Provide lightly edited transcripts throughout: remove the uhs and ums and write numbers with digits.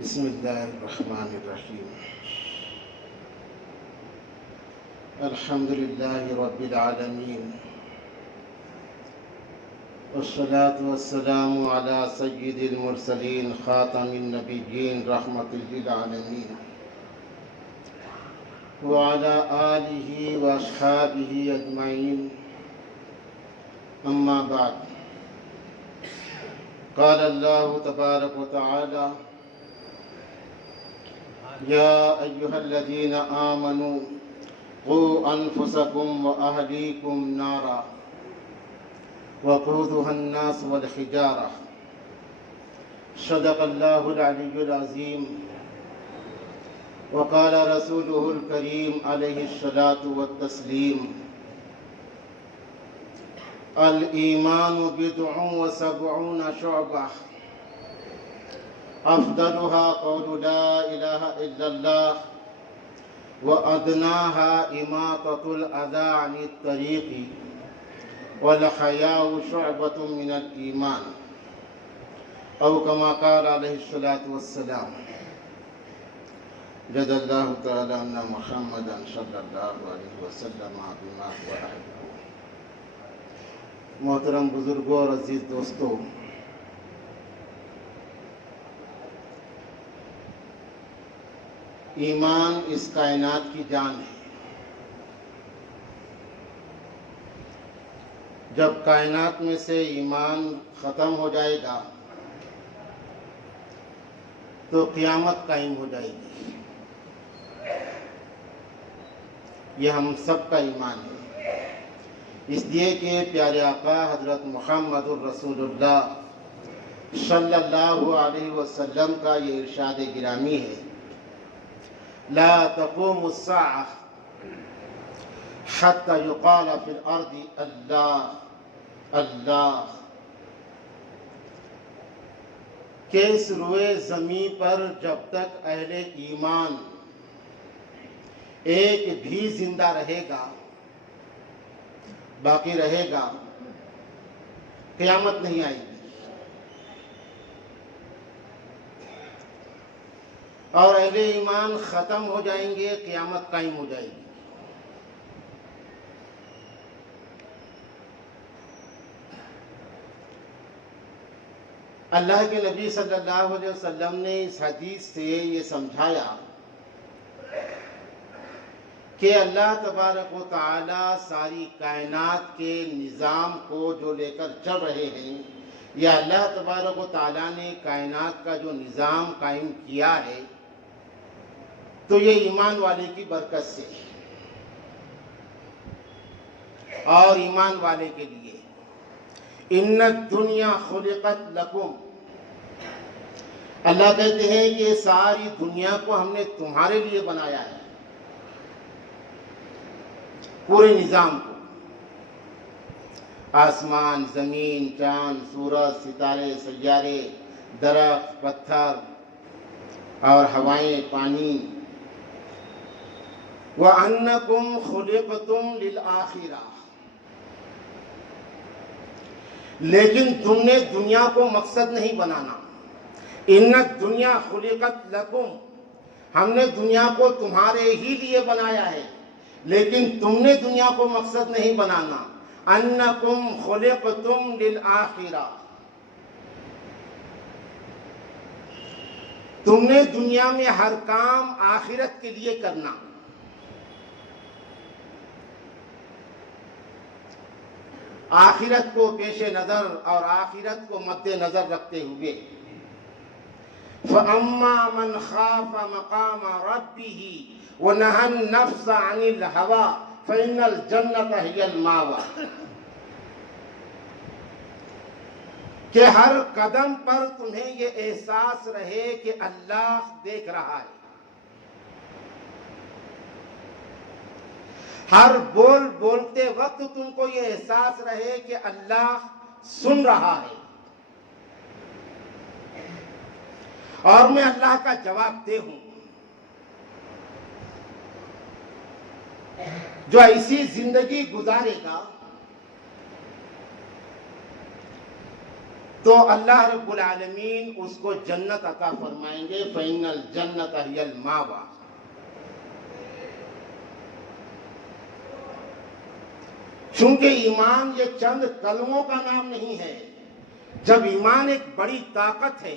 بسم اللہ الرحمن الرحیم الحمد للہ رب العالمین والصلاة والسلام علی سید المرسلین خاتم النبیین رحمت للعالمین وعلی آلہ واصحابہ اجمعین اما بعد قال اللہ تبارک وتعالی يا أيها الذين آمنوا قوا أنفسكم وأهليكم نارا وقودها الناس والحجارة صدق الله العلي العظيم وقال رسوله الكريم عليه الصلاة والتسليم الإيمان بضع وسبعون شعبة أفضلها قول لا إله إلا الله وأدناها إماطة الأذى عن الطريق والحياء شعبة من الإيمان أو كما قال عليه الصلاة والسلام جزا الله تعالى أن محمدا صلى الله عليه وسلم بما هو أهله. محترم بزرگوں اور عزیز دوستوں، ایمان اس کائنات کی جان ہے۔ جب کائنات میں سے ایمان ختم ہو جائے گا تو قیامت قائم ہو جائے گی۔ یہ ہم سب کا ایمان ہے، اس لیے کہ پیارے آقا حضرت محمد الرسول اللہ صلی اللہ علیہ وسلم کا یہ ارشاد گرامی ہے، لا تقوم الساعة حتى يقال في الأرض اللہ اللہ، کہ اس روئے زمین پر جب تک اہل ایمان ایک بھی زندہ رہے گا، باقی رہے گا، قیامت نہیں آئے گی۔ اور اہل ایمان ختم ہو جائیں گے، قیامت قائم ہو جائے گی۔ اللہ کے نبی صلی اللہ علیہ وسلم نے اس حدیث سے یہ سمجھایا کہ اللہ تبارک و تعالی ساری کائنات کے نظام کو جو لے کر چل رہے ہیں، یا اللہ تبارک و تعالی نے کائنات کا جو نظام قائم کیا ہے، تو یہ ایمان والے کی برکت سے اور ایمان والے کے لیے۔ ان الدنیا خلقت لکم، اللہ کہتے ہیں کہ ساری دنیا کو ہم نے تمہارے لیے بنایا ہے، پورے نظام کو، آسمان، زمین، چاند، سورج، ستارے، سیارے، درخت، پتھر اور ہوائیں، پانی۔ وَأَنَّكُمْ خُلِقْتُمْ لِلْآخِرَةِ، لیکن تم نے دنیا کو مقصد نہیں بنانا۔ اِنَّ الدُّنْيَا خُلِقَتْ لَكُمْ، ہم نے دنیا کو تمہارے ہی لیے بنایا ہے، لیکن تم نے دنیا کو مقصد نہیں بنانا۔ أَنَّكُمْ خُلِقْتُمْ لِلْآخِرَةِ، تم نے دنیا میں ہر کام آخرت کے لیے کرنا۔ آخرت کو پیش نظر اور آخرت کو مد نظر رکھتے ہوئے، فَأَمَّا مَنْ خَافَ مَقَامَ رَبِّهِ وَنَهَى النَّفْسَ عَنِ الْهَوَىٰ فَإِنَّ الْجَنَّةَ هِيَ الْمَأْوَىٰ، کہ ہر قدم پر تمہیں یہ احساس رہے کہ اللہ دیکھ رہا ہے، ہر بول بولتے وقت تم کو یہ احساس رہے کہ اللہ سن رہا ہے، اور میں اللہ کا جواب دہ ہوں۔ جو ایسی زندگی گزارے گا، تو اللہ رب العالمین اس کو جنت عطا فرمائیں گے. فإن الجنت هي المأوى. چونکہ ایمان یہ چند کلموں کا نام نہیں ہے. جب ایمان ایک بڑی طاقت ہے.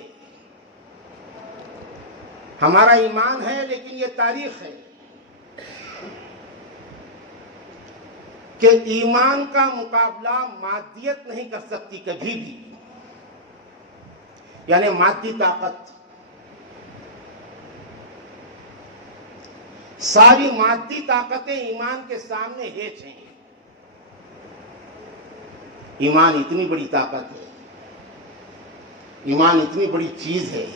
ہمارا ایمان ہے لیکن یہ تاریخ ہے کہ ایمان کا مقابلہ مادیت نہیں کر سکتی کبھی بھی. یعنی مادی طاقت، ساری مادی طاقتیں ایمان کے سامنے ہیچ ہیں. ایمان اتنی بڑی طاقت ہے، ایمان اتنی بڑی چیز ہے.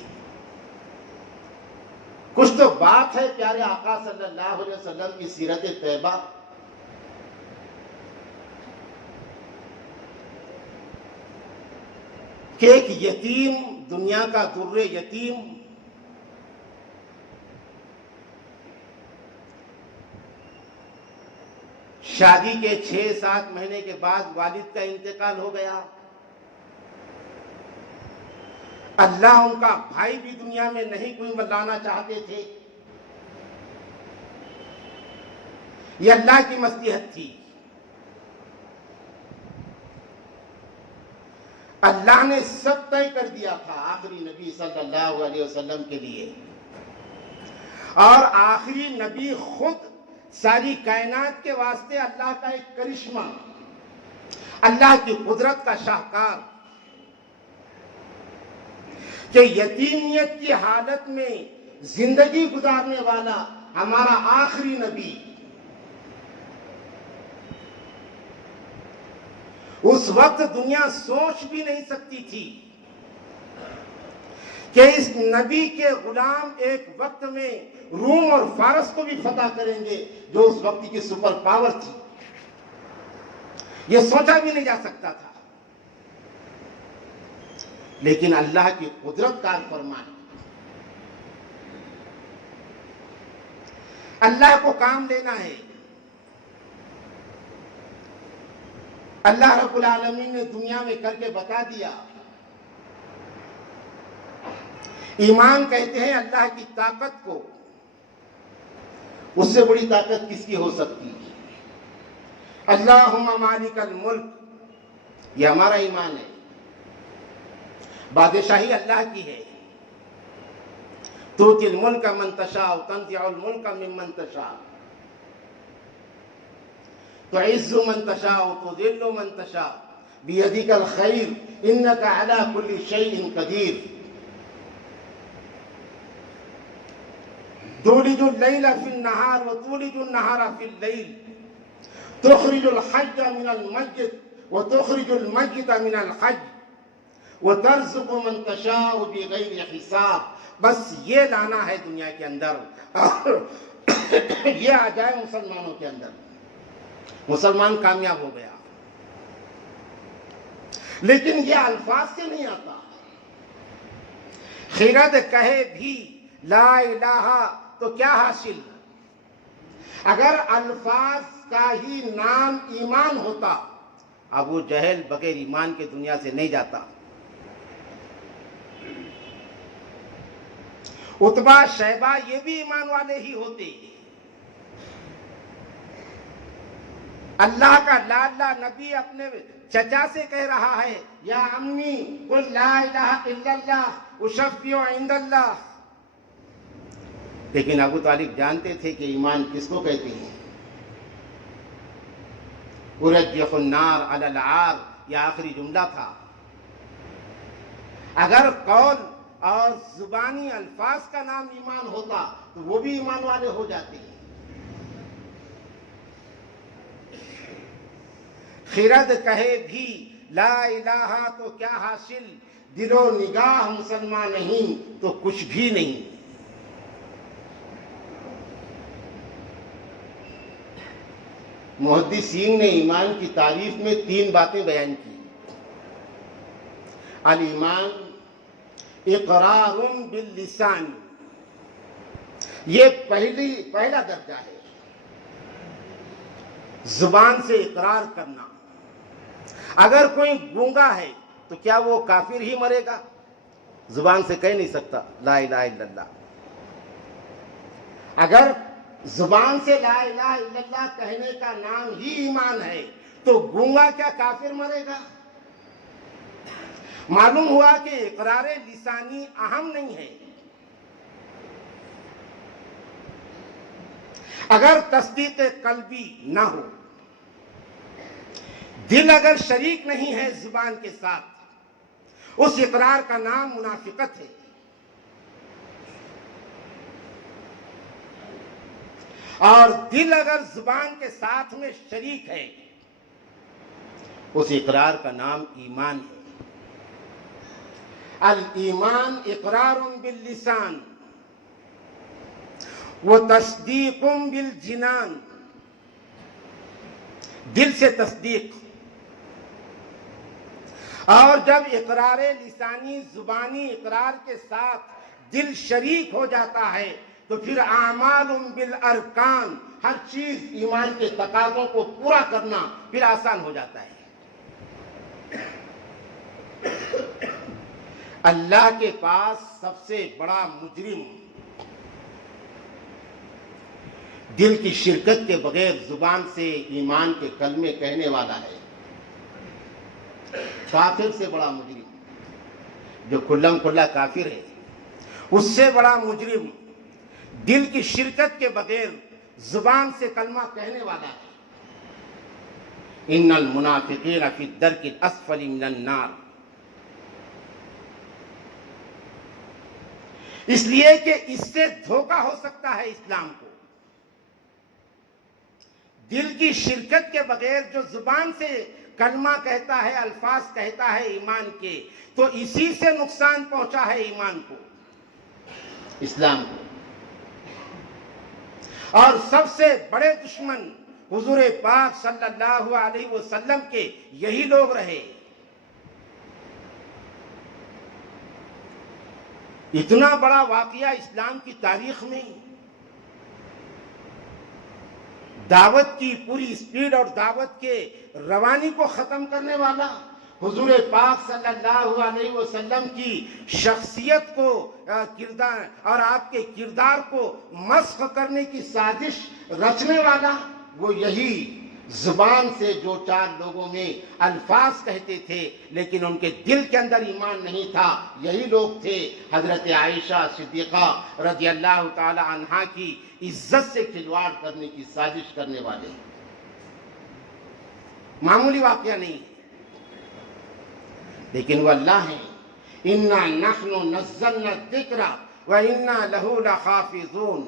کچھ تو بات ہے پیارے آقا صلی اللہ علیہ وسلم کی سیرت طیبہ. کہ ایک یتیم، دنیا کا در یتیم، شادی کے 6-7 مہینے کے بعد والد کا انتقال ہو گیا. اللہ ان کا بھائی بھی دنیا میں نہیں کوئی لانا چاہتے تھے. یہ اللہ کی مصلحت تھی. اللہ نے سب طے کر دیا تھا آخری نبی صلی اللہ علیہ وسلم کے لیے. اور آخری نبی خود ساری کائنات کے واسطے اللہ کا ایک کرشمہ، اللہ کی قدرت کا شاہکار، کہ یتیمیت کی حالت میں زندگی گزارنے والا ہمارا آخری نبی اس وقت دنیا سوچ بھی نہیں سکتی تھی کہ اس نبی کے غلام ایک وقت میں روم اور فارس کو بھی فتح کریں گے جو اس وقت کی سپر پاور تھی. یہ سوچا بھی نہیں جا سکتا تھا. لیکن اللہ کی قدرت کار فرمائی. اللہ کو کام لینا ہے. اللہ رب العالمین نے دنیا میں کر کے بتا دیا. ایمان کہتے ہیں اللہ کی طاقت کو. اس سے بڑی طاقت کس کی ہو سکتی ہے؟ اللہم مالک الملک، یہ ہمارا ایمان ہے. بادشاہی اللہ کی ہے. تؤتی الملک من تشاء تنزع الملک ممن تشاء تعز من تشاء تذل من تشاء بیدک الخیر انک علی کل شیء قدیر. تولج اللیل فی النہار وتولج النہار فی اللیل تخرج الحج من المیت وتخرج المیت من الحج وترزق من تشاء بغیر حساب. بس یہ لانا ہے دنیا کے اندر. یہ آ جائے مسلمانوں کے اندر، مسلمان کامیاب ہو گیا. لیکن یہ الفاظ سے نہیں آتا. خرد کہے بھی لا الہ تو کیا حاصل؟ اگر الفاظ کا ہی نام ایمان ہوتا، ابو جہل بغیر ایمان کے دنیا سے نہیں جاتا. عتبہ شیبہ یہ بھی ایمان والے ہی ہوتے. اللہ کا لاڈلا نبی اپنے چچا سے کہہ رہا ہے یا امی قل لا الہ الا اللہ اشفع عند اللہ. لیکن ابو طالب جانتے تھے کہ ایمان کس کو کہتے ہیں. ارجح النار علی العار، یہ آخری جملہ تھا. اگر قول اور زبانی الفاظ کا نام ایمان ہوتا تو وہ بھی ایمان والے ہو جاتے ہیں. خرد کہے بھی لا الہ تو کیا حاصل، دل و نگاہ مسلمان نہیں تو کچھ بھی نہیں. محدثین نے ایمان کی تعریف میں 3 باتیں بیان کی. الایمان اقرار باللسان، یہ پہلا درجہ ہے. زبان سے اقرار کرنا. اگر کوئی گونگا ہے تو کیا وہ کافر ہی مرے گا؟ زبان سے کہہ نہیں سکتا لا الہ الا اللہ۔ اگر زبان سے لا الہ الا اللہ کہنے کا نام ہی ایمان ہے تو گونگا کیا کافر مرے گا؟ معلوم ہوا کہ اقرار لسانی اہم نہیں ہے۔ اگر تصدیق قلبی نہ ہو، دل اگر شریک نہیں ہے زبان کے ساتھ، اس اقرار کا نام منافقت ہے۔ اور دل اگر زبان کے ساتھ میں شریک ہے، اس اقرار کا نام ایمان ہے۔ الایمان اقرار باللسان وتصدیق بالجنان، دل سے تصدیق۔ اور جب اقرار لسانی زبانی اقرار کے ساتھ دل شریک ہو جاتا ہے تو پھر اعمال بالارکان، ہر چیز ایمان کے تقاضوں کو پورا کرنا پھر آسان ہو جاتا ہے۔ اللہ کے پاس سب سے بڑا مجرم دل کی شرکت کے بغیر زبان سے ایمان کے کلمے کہنے والا ہے۔ کافر سے بڑا مجرم جو کھلم کھلا کافر ہے، اس سے بڑا مجرم دل کی شرکت کے بغیر زبان سے کلمہ کہنے والا ہے۔ ان المنافقین فی الدرک الاسفل من النار، اس لیے کہ اس سے دھوکہ ہو سکتا ہے اسلام کو۔ دل کی شرکت کے بغیر جو زبان سے کلمہ کہتا ہے، الفاظ کہتا ہے ایمان کے، تو اسی سے نقصان پہنچا ہے ایمان کو، اسلام کو۔ اور سب سے بڑے دشمن حضور پاک صلی اللہ علیہ وسلم کے یہی لوگ رہے۔ اتنا بڑا واقعہ اسلام کی تاریخ میں، دعوت کی پوری اسپیڈ اور دعوت کے روانی کو ختم کرنے والا، حضور پاک صلی اللہ علیہ وسلم کی شخصیت کو کردار اور آپ کے کردار کو مسخ کرنے کی سازش رچنے والا، وہ یہی زبان سے جو چار لوگوں میں الفاظ کہتے تھے لیکن ان کے دل کے اندر ایمان نہیں تھا، یہی لوگ تھے حضرت عائشہ صدیقہ رضی اللہ تعالی عنہا کی عزت سے کھلواڑ کرنے کی سازش کرنے والے۔ معمولی واقعہ نہیں ہے، لیکن وہ اللہ ہیں۔ اِنَّا نَحْنُ نَزَّلْنَا الذِّكْرَ وَإِنَّا لَهُ لَحَافِظُونَ،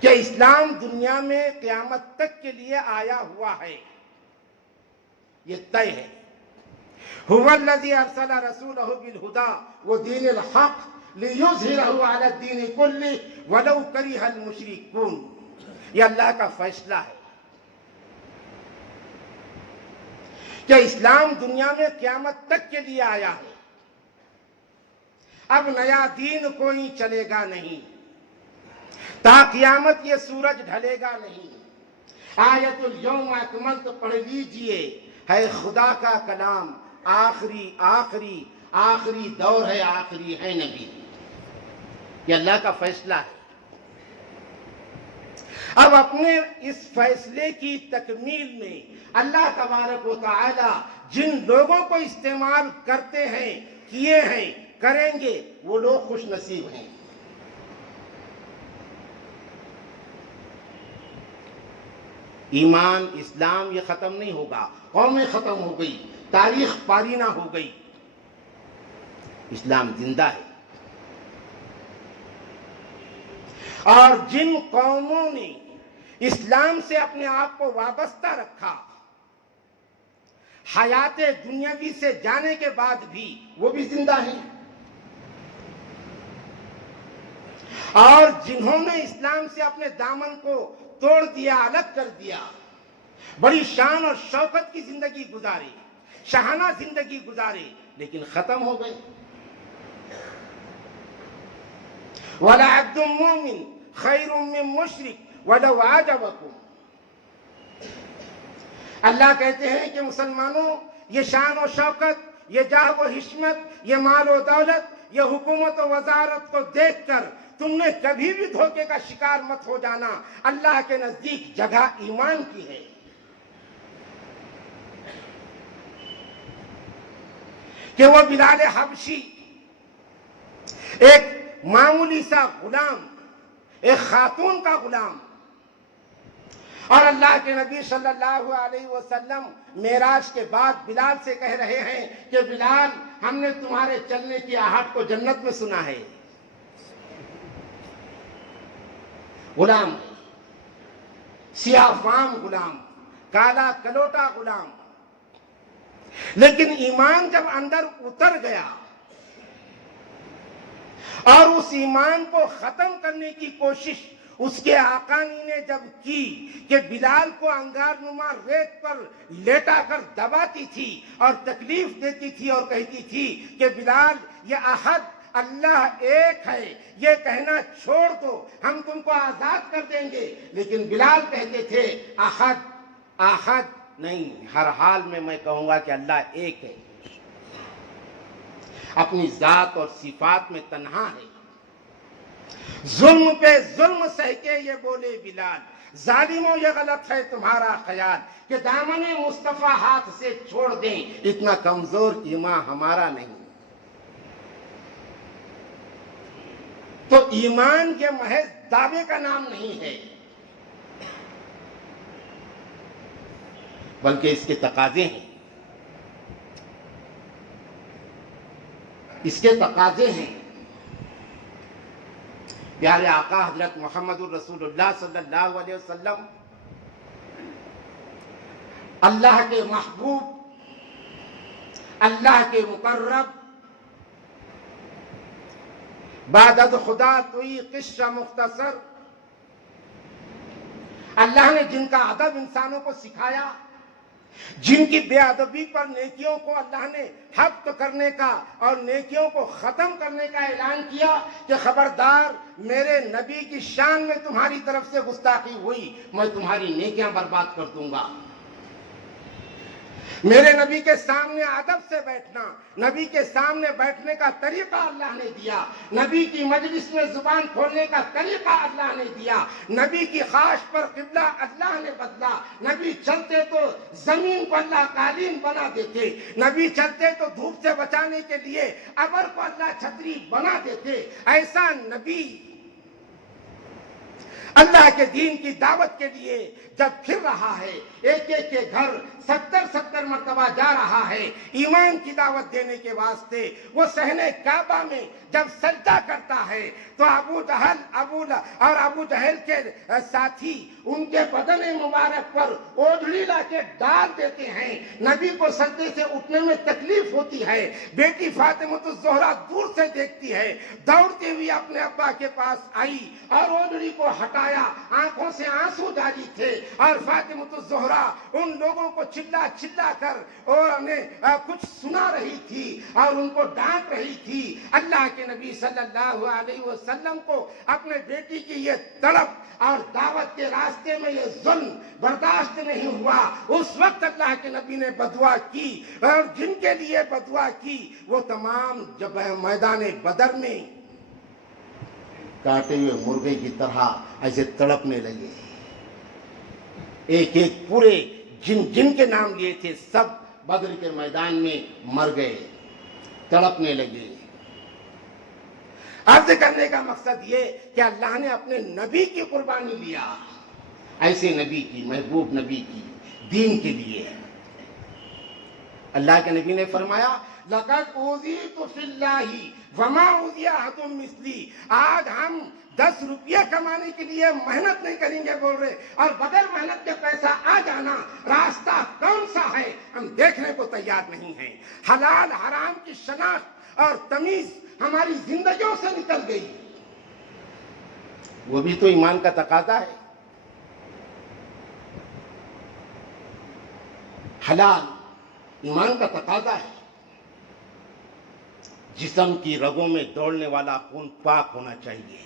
کہ اسلام دنیا میں قیامت تک کے لیے آیا ہوا ہے، یہ طے ہے۔ هُوَ الَّذِي أَرْسَلَ رَسُولَهُ بِالْهُدَى وَدِينِ الْحَقِّ لِيُظْهِرَهُ عَلَى الدِّينِ كُلِّهِ وَلَوْ كَرِهَ الْمُشْرِكُونَ، یہ اللہ کا فیصلہ ہے کہ اسلام دنیا میں قیامت تک کے لیے آیا ہے۔ اب نیا دین کوئی چلے گا نہیں، تا قیامت یہ سورج ڈھلے گا نہیں۔ آیت الیوم اکملت پڑھ لیجئے، ہے خدا کا کلام، آخری آخری آخری دور ہے، آخری ہے نبی، یہ اللہ کا فیصلہ ہے۔ اب اپنے اس فیصلے کی تکمیل میں اللہ تبارک و تعالی جن لوگوں کو استعمال کرتے ہیں، کیے ہیں، کریں گے، وہ لوگ خوش نصیب ہیں۔ ایمان اسلام یہ ختم نہیں ہوگا، قومیں ختم ہو گئی، تاریخ پارینہ ہو گئی، اسلام زندہ ہے۔ اور جن قوموں نے اسلام سے اپنے آپ کو وابستہ رکھا، حیات دنیاوی سے جانے کے بعد بھی وہ بھی زندہ ہیں۔ اور جنہوں نے اسلام سے اپنے دامن کو توڑ دیا، الگ کر دیا، بڑی شان اور شوکت کی زندگی گزاری، شاہانہ زندگی گزاری، لیکن ختم ہو گئے۔ وَلَعَبْدٌ مُّؤْمِنٌ خَيْرٌ مِّن مُّشْرِكٍ وَلَوْ أَعْجَبَكُمْ، اللہ کہتے ہیں کہ مسلمانوں، یہ شان و شوکت، یہ جاہ و حشمت، یہ مال و دولت، یہ حکومت و وزارت کو دیکھ کر تم نے کبھی بھی دھوکے کا شکار مت ہو جانا۔ اللہ کے نزدیک جگہ ایمان کی ہے۔ کہ وہ بلال حبشی ایک معمولی سا غلام، ایک خاتون کا غلام، اور اللہ کے نبی صلی اللہ علیہ وسلم معراج کے بعد بلال سے کہہ رہے ہیں کہ بلال، ہم نے تمہارے چلنے کی آہٹ کو جنت میں سنا ہے۔ غلام، سیاہ فام غلام، کالا کلوٹا غلام، لیکن ایمان جب اندر اتر گیا اور اس ایمان کو ختم کرنے کی کوشش اس کے آقا نے جب کی کہ بلال کو انگار نما ریت پر لیٹا کر دباتی تھی اور تکلیف دیتی تھی اور کہتی تھی کہ بلال، یہ احد اللہ ایک ہے، یہ کہنا چھوڑ دو، ہم تم کو آزاد کر دیں گے، لیکن بلال کہتے تھے احد احد نہیں، ہر حال میں کہوں گا کہ اللہ ایک ہے، اپنی ذات اور صفات میں تنہا ہے۔ ظلم پہ ظلم سہ کے یہ بولے بلال، ظالموں یہ غلط ہے تمہارا خیال کہ دامن مصطفیٰ ہاتھ سے چھوڑ دیں، اتنا کمزور ایمان ہمارا نہیں۔ تو ایمان یہ محض دعوے کا نام نہیں ہے، بلکہ اس کے تقاضے ہیں، اس کے تقاضے ہیں۔ پیارے آقا حضرت محمد الرسول اللہ صلی اللہ علیہ وسلم اللہ کے محبوب، اللہ کے مقرب، بعد از خدا توئی قصہ مختصر، اللہ نے جن کا ادب انسانوں کو سکھایا، جن کی بے ادبی پر نیکیوں کو اللہ نے حق کرنے کا اور نیکیوں کو ختم کرنے کا اعلان کیا کہ خبردار، میرے نبی کی شان میں تمہاری طرف سے گستاخی ہوئی، میں تمہاری نیکیاں برباد کر دوں گا۔ میرے نبی کے سامنے ادب سے بیٹھنا، نبی کے سامنے بیٹھنے کا طریقہ اللہ نے دیا، نبی کی مجلس میں زبان کھولنے کا طریقہ اللہ نے دیا، نبی کی خواہش پر قبلہ اللہ نے بدلا، نبی چلتے تو زمین کو اللہ قالین بنا دیتے، نبی چلتے تو دھوپ سے بچانے کے لیے ابر کو اللہ چھتری بنا دیتے۔ ایسا نبی اللہ کے دین کی دعوت کے لیے جب پھر رہا ہے، ایک ایک کے گھر 70 مرتبہ جا رہا ہے ایمان کی دعوت دینے کے واسطے، وہ صحن کعبہ میں جب سجدہ کرتا ہے تو ابو جہل کے ساتھی ان کے بدن مبارک پر اوڑھنی لا کے ڈال دیتے ہیں، نبی کو سجدے سے اٹھنے میں تکلیف ہوتی ہے، بیٹی فاطمہ الزہرا دور سے دیکھتی ہے، دوڑتی ہوئی اپنے ابا کے پاس آئی اور اوڑھنی کو ہٹایا، آنکھوں سے آنسو جاری تھے، اور فاطمہ الزہرا ان لوگوں کو چلا چلا کر اور انہیں کچھ سنا رہی تھی اور ان کو ڈانٹ رہی تھی۔ اللہ کے نبی صلی اللہ علیہ وسلم کو اپنے بیٹی کی یہ تڑپ اور دعوت کے راستے میں یہ ظلم برداشت نہیں ہوا۔ اس وقت اللہ کے نبی نے بدعا کی، اور جن کے لیے بدعا کی وہ تمام جب میدان بدر میں کاٹے ہوئے مرغے کی طرح ایسے تڑپنے لگے، ایک ایک پورے جن کے نام لیے تھے سب بدر کے میدان میں مر گئے، تڑپنے لگے۔ عرض کرنے کا مقصد یہ کہ اللہ نے اپنے نبی کی قربانی لیا، ایسے نبی کی، محبوب نبی کی، دین کے لیے۔ اللہ کے نبی نے فرمایا لَقَدْ أُوذِيتُ فِي اللَّهِ وَمَا أُوذِيَ أَحَدٌ مِثْلِي، آج ہم 10 روپیہ کمانے کے لیے محنت نہیں کریں گے بول رہے، اور بغیر محنت کے پیسہ آ جانا راستہ کون سا ہے ہم دیکھنے کو تیار نہیں ہیں۔ حلال حرام کی شناخت اور تمیز ہماری زندگیوں سے نکل گئی، وہ بھی تو ایمان کا تقاضا ہے۔ حلال ایمان کا تقاضا ہے۔ جسم کی رگوں میں دوڑنے والا خون پاک ہونا چاہیے۔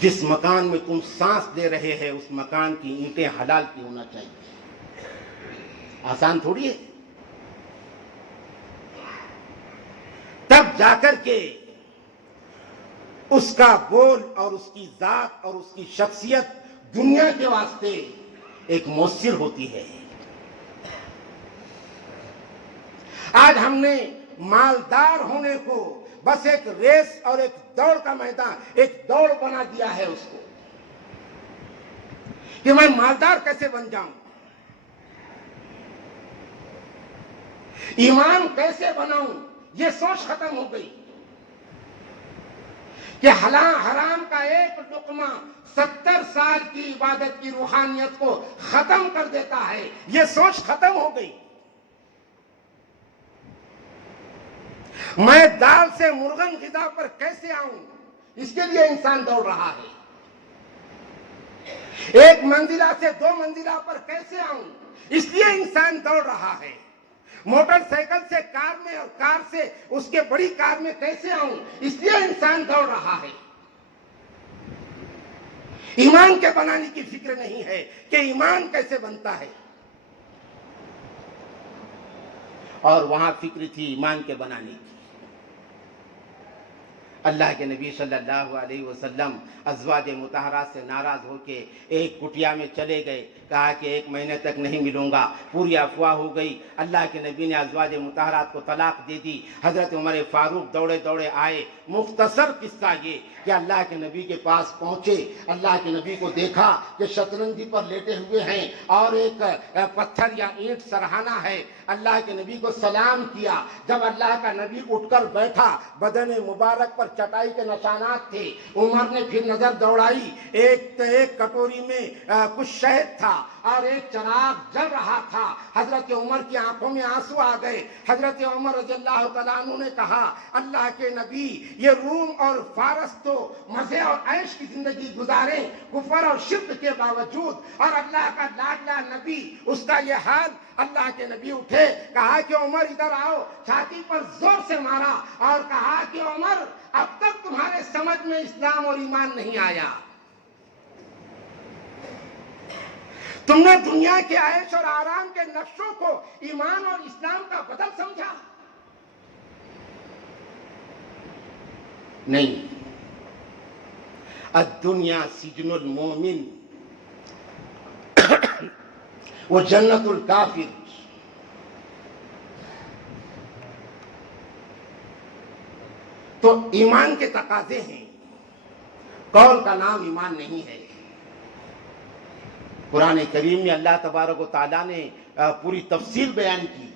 جس مکان میں تم سانس لے رہے ہیں اس مکان کی اینٹیں حلال کی ہونا چاہیے. آسان تھوڑی ہے. تب جا کر کے اس کا بول اور اس کی ذات اور اس کی شخصیت دنیا کے واسطے ایک مؤثر ہوتی ہے. آج ہم نے مالدار ہونے کو بس ایک ریس اور ایک دوڑ کا میدان، ایک دوڑ بنا دیا ہے اس کو کہ میں مالدار کیسے بن جاؤں، ایمان کیسے بناؤں. یہ سوچ ختم ہو گئی کہ حرام کا ایک لقمہ 70 سال کی عبادت کی روحانیت کو ختم کر دیتا ہے. یہ سوچ ختم ہو گئی. میں دال سے مرغن غذا پر کیسے آؤں، اس کے لیے انسان دوڑ رہا ہے. ایک منزلہ سے 2 منزلہ پر کیسے آؤں، اس لیے انسان دوڑ رہا ہے. موٹر سائیکل سے کار میں اور کار سے اس کے بڑی کار میں کیسے آؤں، اس لیے انسان دوڑ رہا ہے. ایمان کے بنانے کی فکر نہیں ہے کہ ایمان کیسے بنتا ہے. اور وہاں فکر تھی ایمان کے بنانے کی. اللہ کے نبی صلی اللہ علیہ وسلم ازواج مطہرات سے ناراض ہو کے ایک کٹیا میں چلے گئے. کہا کہ 1 مہینے تک نہیں ملوں گا. پوری افواہ ہو گئی. اللہ کے نبی نے ازواج مطہرات کو طلاق دے دی. حضرت عمر فاروق دوڑے دوڑے آئے. مختصر قصہ یہ کہ اللہ کے نبی کے پاس پہنچے. اللہ کے نبی کو دیکھا کہ شطرنجی پر لیٹے ہوئے ہیں اور ایک پتھر یا اینٹ سرہانا ہے. اللہ کے نبی کو سلام کیا. جب اللہ کا نبی اٹھ کر بیٹھا، بدن مبارک پر چٹائی کے نشانات تھے. عمر نے پھر نظر دوڑائی. ایک کٹوری میں کچھ شہد تھا اور ایک چراغ جل رہا تھا. حضرت عمر کی آنکھوں میں آنسو آ گئے. حضرت عمر رضی اللہ تعالیٰ عنہ نے کہا، اللہ کے نبی، یہ روم اور فارس تو مزے اور عیش کی زندگی گزارے کفر اور شرک کے باوجود، اور اللہ کا لاڈلا نبی، اس کا یہ حال. اللہ کے نبی اٹھے، کہا کہ عمر ادھر آؤ. چھاتی پر زور سے مارا اور کہا کہ عمر، اب تک تمہارے سمجھ میں اسلام اور ایمان نہیں آیا. تم نے دنیا کے عیش اور آرام کے نقشوں کو ایمان اور اسلام کا بدل سمجھا. نہیں، الدنیا سجن المومن وہ جنت الکافر. تو ایمان کے تقاضے ہیں. قول کا نام ایمان نہیں ہے. قرآن کریم میں اللہ تبارک و تعالیٰ نے پوری تفصیل بیان کی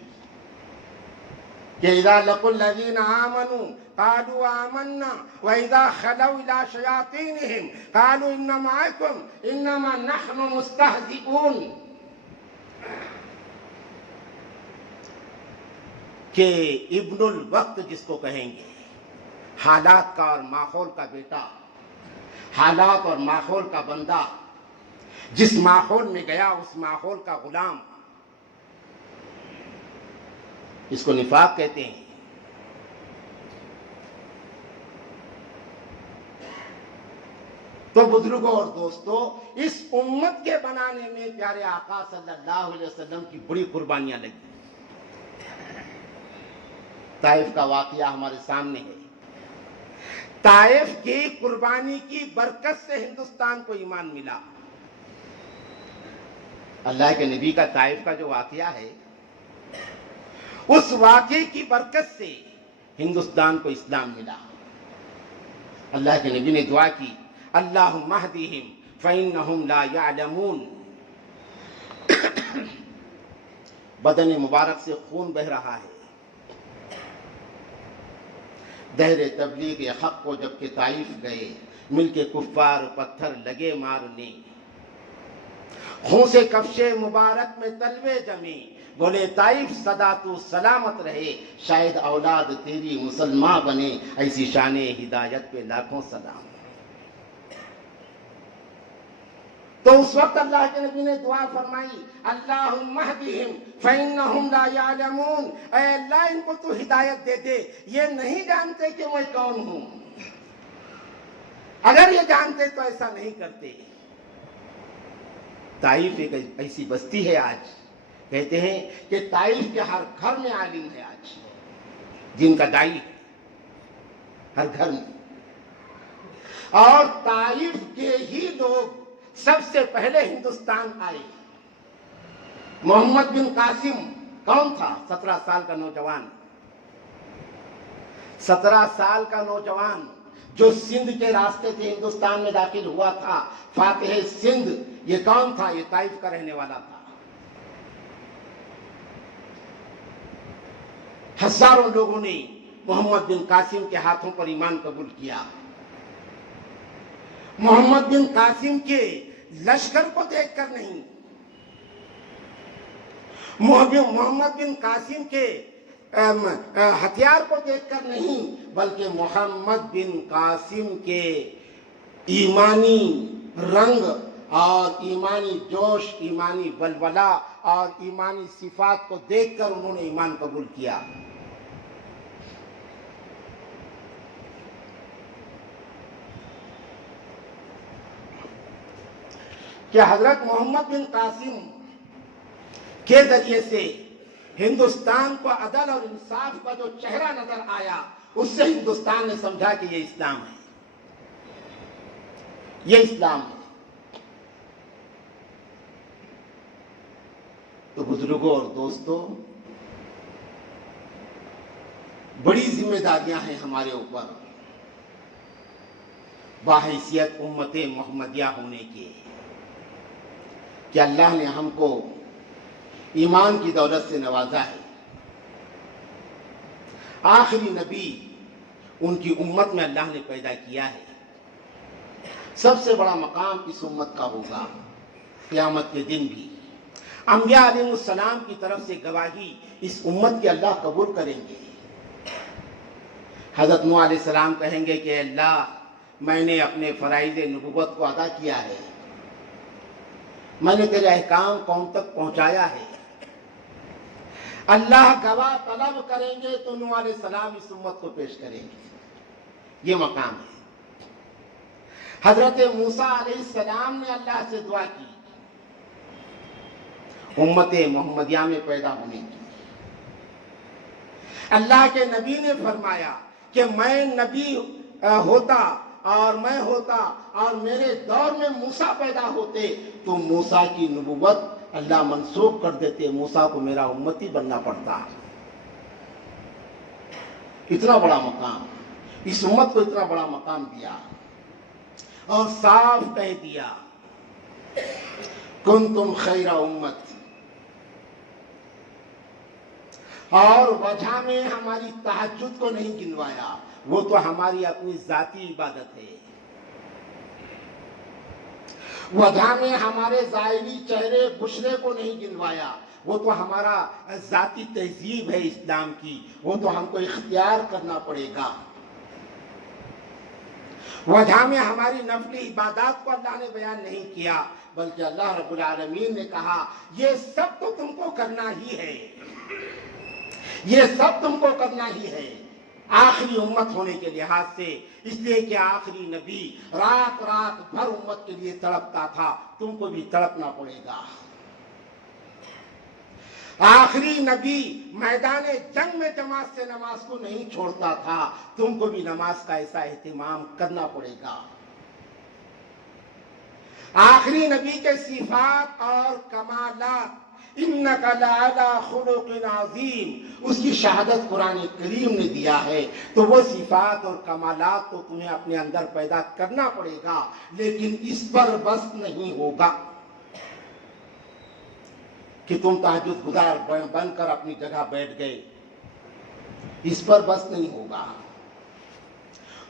کہ اذا لقوا الذین آمنوا قالوا آمنا واذا خلوا الى شیاطینہم قالوا انا معکم انما نحن مستہزئون. کہ ابن الوقت جس کو کہیں گے، حالات کا اور ماحول کا بیٹا، حالات اور ماحول کا بندہ، جس ماحول میں گیا اس ماحول کا غلام، اس کو نفاق کہتے ہیں. تو بزرگوں اور دوستو، اس امت کے بنانے میں پیارے آقا صلی اللہ علیہ وسلم کی بڑی قربانیاں لگی. طائف کا واقعہ ہمارے سامنے ہے. طائف کی قربانی کی برکت سے ہندوستان کو ایمان ملا. اللہ کے نبی کا طائف کا جو واقعہ ہے، اس واقعے کی برکت سے ہندوستان کو اسلام ملا. اللہ کے نبی نے دعا کی، اللہم اہدہم فإنہم لا یعلمون. بدن مبارک سے خون بہ رہا ہے. دہر تبلیغ حق کو جب کہ طائف گئے، مل کے کفار پتھر لگے مارنے. خون سے کفش مبارک میں تلوے جمی، بولے طائف صدا تو سلامت رہے، شاید اولاد تیری مسلمان بنے، ایسی شان ہدایت پہ لاکھوں سلام. تو اس وقت اللہ کے نبی نے دعا فرمائی، اللہم اہدہم فإنہم لا یعلمون. اے اللہ، ان کو تو ہدایت دے دے، یہ نہیں جانتے کہ میں کون ہوں. اگر یہ جانتے تو ایسا نہیں کرتے. طائف ایک ایسی بستی ہے آج، کہتے ہیں کہ طائف کے ہر گھر میں عالم ہے آج، جن کا دائی ہے ہر گھر میں. اور طائف کے ہی لوگ سب سے پہلے ہندوستان آئے. محمد بن قاسم کون تھا؟ 17 سال کا نوجوان. 17 سال کا نوجوان جو سندھ کے راستے سے ہندوستان میں داخل ہوا تھا. فاتح سندھ یہ کون تھا؟ یہ طائف کا رہنے والا تھا. ہزاروں لوگوں نے محمد بن قاسم کے ہاتھوں پر ایمان قبول کیا. محمد بن قاسم کے لشکر کو دیکھ کر نہیں، محمد بن قاسم کے ہتھیار کو دیکھ کر نہیں، بلکہ محمد بن قاسم کے ایمانی رنگ اور ایمانی جوش، ایمانی ولولہ اور ایمانی صفات کو دیکھ کر انہوں نے ایمان قبول کیا. کہ حضرت محمد بن قاسم کے ذریعے سے ہندوستان کو عدل اور انصاف کا جو چہرہ نظر آیا، اس سے ہندوستان نے سمجھا کہ یہ اسلام ہے، یہ اسلام ہے. تو بزرگوں اور دوستوں، بڑی ذمہ داریاں ہیں ہمارے اوپر باحیثیت امت محمدیہ ہونے کے، کہ اللہ نے ہم کو ایمان کی دولت سے نوازا ہے. آخری نبی ان کی امت میں اللہ نے پیدا کیا ہے. سب سے بڑا مقام اس امت کا ہوگا قیامت کے دن بھی. انبیاء علیہ السلام کی طرف سے گواہی اس امت کی اللہ قبول کریں گے. حضرت نوح علیہ السلام کہیں گے کہ اللہ، میں نے اپنے فرائض نبوت کو ادا کیا ہے، میں نے تیرے احکام قوم تک پہنچایا ہے. اللہ گواہ طلب کریں گے تو نوح علیہ السلام اس امت کو پیش کریں گے. یہ مقام ہے. حضرت موسیٰ علیہ السلام نے اللہ سے دعا کی امت محمدیہ میں پیدا ہونے کی. اللہ کے نبی نے فرمایا کہ میں نبی ہوتا اور میں ہوتا اور میرے دور میں موسیٰ پیدا ہوتے تو موسیٰ کی نبوت اللہ منسوخ کر دیتے، موسیٰ کو میرا امتی بننا پڑتا. اتنا بڑا مقام، اس امت کو اتنا بڑا مقام دیا اور صاف کہہ دیا کنتم خیر امت. اور وجہ میں ہماری تہجد کو نہیں گنوایا، وہ تو ہماری اپنی ذاتی عبادت ہے. وجہ میں ہمارے ظاہری چہرے بشرے کو نہیں گنوایا، وہ تو ہمارا ذاتی تہذیب ہے اسلام کی، وہ تو ہم کو اختیار کرنا پڑے گا. وجہ میں ہماری نفلی عبادات کو اللہ نے بیان نہیں کیا، بلکہ اللہ رب العالمین نے کہا یہ سب تو تم کو کرنا ہی ہے، یہ سب تم کو کرنا ہی ہے. آخری امت ہونے کے لحاظ سے، اس لیے کہ آخری نبی رات رات بھر امت کے لیے تڑپتا تھا، تم کو بھی تڑپنا پڑے گا. آخری نبی میدان جنگ میں جماعت سے نماز کو نہیں چھوڑتا تھا، تم کو بھی نماز کا ایسا اہتمام کرنا پڑے گا. آخری نبی کے صفات اور کمالات انک لعلی خلق عظیم، اس کی شہادت قرآن کریم نے دیا ہے. تو وہ صفات اور کمالات تو تمہیں اپنے اندر پیدا کرنا پڑے گا، لیکن اس پر بس نہیں ہوگا کہ تم تہجد گزار بن کر اپنی جگہ بیٹھ گئے. اس پر بس نہیں ہوگا.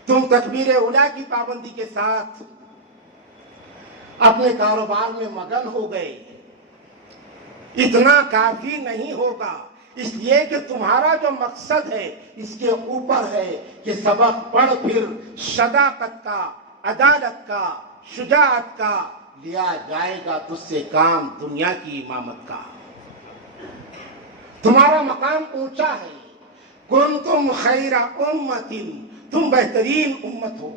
تم تکبیر اولیٰ کی پابندی کے ساتھ اپنے کاروبار میں مگن ہو گئے، اتنا کافی نہیں ہوگا. اس لیے کہ تمہارا جو مقصد ہے اس کے اوپر ہے کہ سبق پڑھ پھر صداقت کا، عدالت کا، شجاعت کا لیا جائے گا تجھ سے کام دنیا کی امامت کا. تمہارا مقام اونچا ہے. کنتم خیر امت، تم بہترین امت ہو.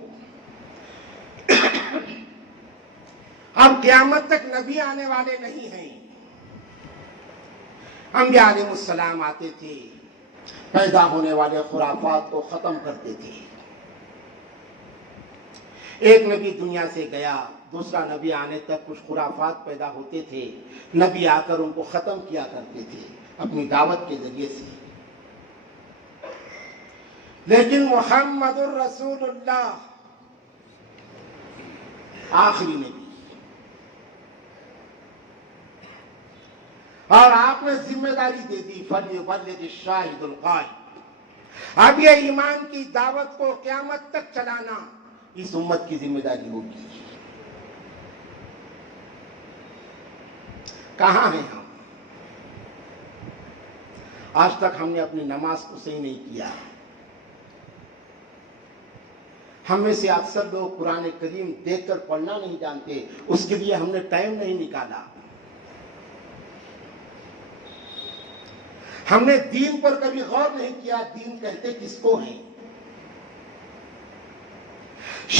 اب قیامت تک نبی آنے والے نہیں ہیں. انبیاء علیہ السلام آتے تھے، پیدا ہونے والے خرافات کو ختم کرتے تھے. ایک نبی دنیا سے گیا، دوسرا نبی آنے تک کچھ خرافات پیدا ہوتے تھے، نبی آ کر ان کو ختم کیا کرتے تھے اپنی دعوت کے ذریعے سے. لیکن محمد الرسول اللہ آخری نبی، اور آپ نے ذمہ داری دے دی فَلْيُبَلِّغِ الشَّاهِدُ الْغَائِبُ. اب یہ ایمان کی دعوت کو قیامت تک چلانا اس امت کی ذمہ داری ہوگی. کہاں ہیں ہم؟ آج تک ہم نے اپنی نماز کو صحیح نہیں کیا. ہم میں سے اکثر لوگ قرآن کریم دیکھ کر پڑھنا نہیں جانتے، اس کے لیے ہم نے ٹائم نہیں نکالا. ہم نے دین پر کبھی غور نہیں کیا، دین کہتے کس کو ہیں.